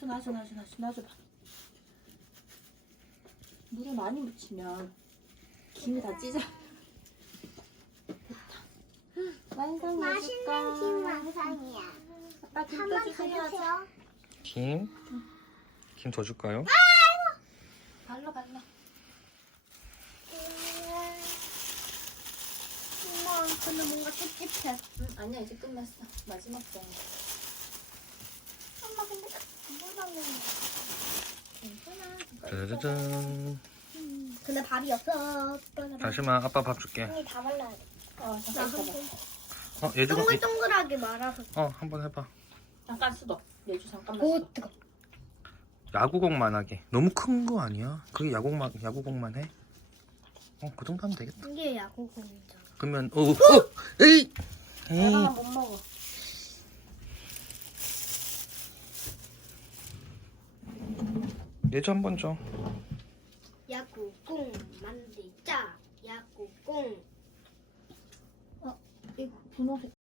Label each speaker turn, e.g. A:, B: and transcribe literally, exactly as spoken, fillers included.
A: 놔줘 놔줘 놔줘 놔줘 놔줘봐. 물을 많이 묻히면 김이 다 찢어. 됐다. 완성 해줄까?
B: 맛있는 김 완성이야.
A: 아빠 김
B: 한번
A: 떠주세요.
B: 가주세요.
C: 김? 김 더 줄까요?
A: 발라 발라.
B: 엄마, 근데 뭔가 찝찝해.
A: 응, 아니야 이제 끝났어. 마지막 장.
B: 엄마, 근데 무서워.
A: 괜찮아.
C: 짜자잔.
B: 근데 밥이 없어.
C: 잠시만, 아빠 밥 줄게.
B: 언니 다 발라야 돼.
A: 어 잠깐 있어봐.
C: 어, 얘주가
B: 동글동글하게 말아서.
C: 어, 한번 해봐.
A: 잠깐 수도. 예주 잠깐만.
B: 오,
A: 수도.
B: 뜨거.
C: 야구공만 하게. 너무 큰 거 아니야? 그게 야구공만 야구공만 해? 어, 그 정도 하면 되겠다.
B: 이게 야구공이잖아.
C: 그러면 어, 어, 에이, 에이.
A: 내가 못 먹어.
C: 얘주 한번 줘.
B: 야구공 만들자. 야구공.
A: 어 이거 분홍색.